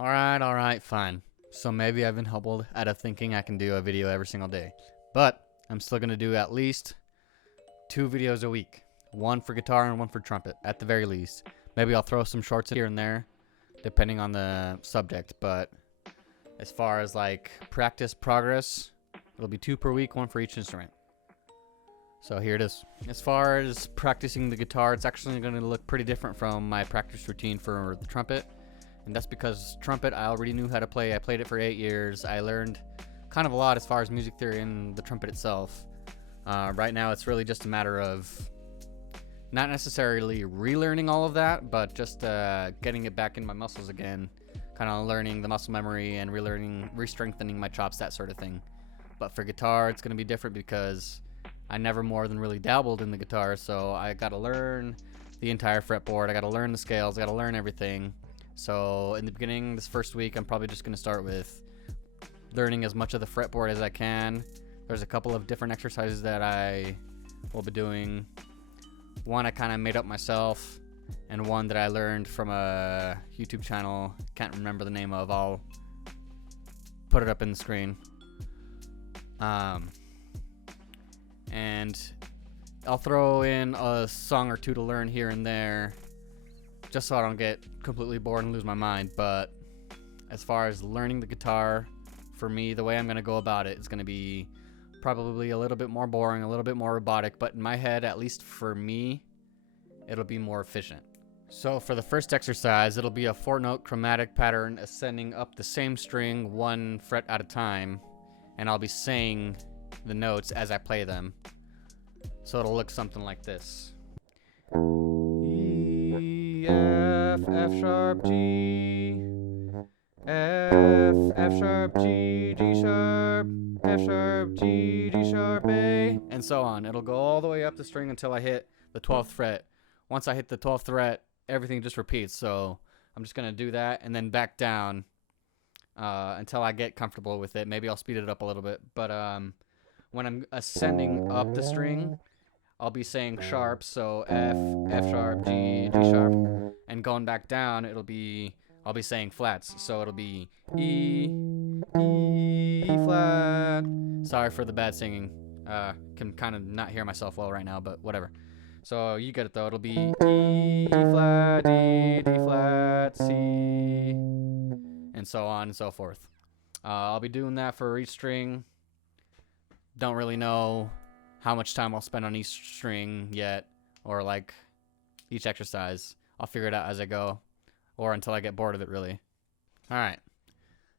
Alright, fine. So maybe I've been hobbled out of thinking I can do a video every single day. But I'm still going to do at least 2 videos a week. One for guitar and one for trumpet, at the very least. Maybe I'll throw some shorts here and there, depending on the subject. But as far as like practice progress, it'll be 2 per week, 1 for each instrument. So here it is. As far as practicing the guitar, it's actually going to look pretty different from my practice routine for the trumpet. And that's because trumpet, I already knew how to play. I played it for 8 years. I learned kind of a lot as far as music theory and the trumpet itself. Right now, it's really just a matter of not necessarily relearning all of that, but just getting it back in my muscles again. Kind of learning the muscle memory and relearning, re-strengthening my chops, that sort of thing. But for guitar, it's going to be different because I never more than really dabbled in the guitar. So I got to learn the entire fretboard. I got to learn the scales. I got to learn everything. So in the beginning, this first week, I'm probably just going to start with learning as much of the fretboard as I can. There's a couple of different exercises that I will be doing. One I kind of made up myself, and one that I learned from a YouTube channel. Can't remember the name of. I'll put it up in the screen. And I'll throw in a song or two to learn here and there, just so I don't get completely bored and lose my mind. But as far as learning the guitar, for me, the way I'm going to go about it is going to be probably a little bit more boring, a little bit more robotic, but in my head, at least for me, it'll be more efficient. So for the first exercise, it'll be a 4-note chromatic pattern ascending up the same string 1 fret at a time, and I'll be saying the notes as I play them. So it'll look something like this. E, F, F sharp, G, F, F sharp, G, D sharp, F sharp, G, D sharp, A, and so on. It'll go all the way up the string until I hit the 12th fret. Once I hit the 12th fret, everything just repeats. So I'm just going to do that and then back down until I get comfortable with it. Maybe I'll speed it up a little bit. But when I'm ascending up the string, I'll be saying sharps. So F, F sharp, G, D sharp. And going back down, I'll be saying flats. So it'll be E, E flat. Sorry for the bad singing. Can kind of not hear myself well right now, but whatever. So you get it though. It'll be E flat, D, D flat, C, and so on and so forth. I'll be doing that for each string. Don't really know how much time I'll spend on each string yet, or like each exercise. I'll figure it out as I go, or until I get bored of it, really. Alright.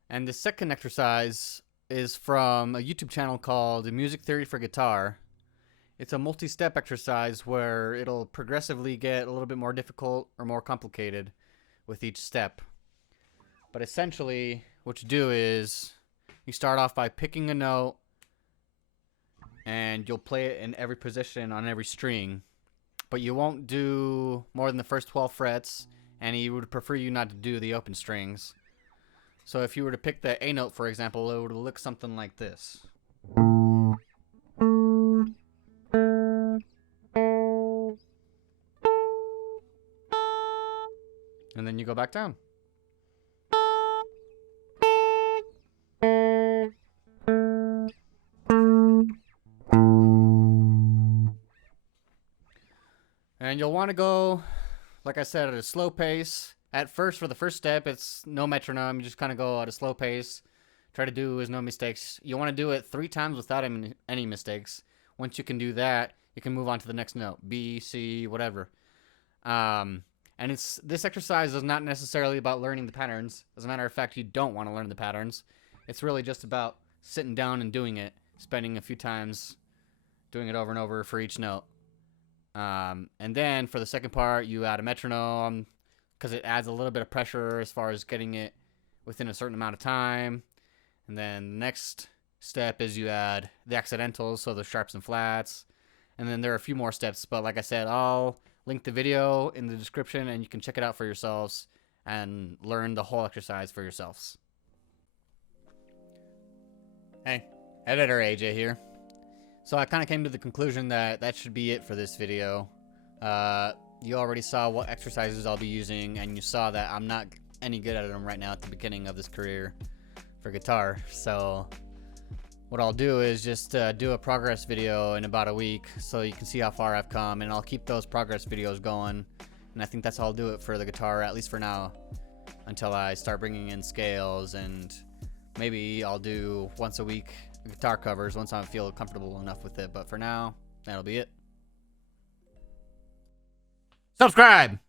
And the second exercise is from a YouTube channel called Music Theory for Guitar. It's a multi-step exercise where it'll progressively get a little bit more difficult or more complicated with each step. But essentially, what you do is you start off by picking a note, and you'll play it in every position on every string. But you won't do more than the first 12 frets, and he would prefer you not to do the open strings. So if you were to pick the A note, for example, it would look something like this. And then you go back down. And you'll want to go, like I said, at a slow pace. At first, for the first step, it's no metronome. You just kind of go at a slow pace. Try to do no mistakes. You want to do it 3 times without any mistakes. Once you can do that, you can move on to the next note. B, C, whatever. And this exercise is not necessarily about learning the patterns. As a matter of fact, you don't want to learn the patterns. It's really just about sitting down and doing it, spending a few times doing it over and over for each note. And then for the second part, you add a metronome because it adds a little bit of pressure as far as getting it within a certain amount of time. And then the next step is you add the accidentals, so the sharps and flats. And then there are a few more steps, but like I said, I'll link the video in the description and you can check it out for yourselves and learn the whole exercise for yourselves. Hey, editor AJ here. So I kind of came to the conclusion that should be it for this video. You already saw what exercises I'll be using, and you saw that I'm not any good at them right now at the beginning of this career for guitar. So what I'll do is just do a progress video in about a week so you can see how far I've come, and I'll keep those progress videos going. And I think that's how I'll do it for the guitar, at least for now, until I start bringing in scales, and maybe I'll do once a week guitar covers once I feel comfortable enough with it. But for now, that'll be it. Subscribe!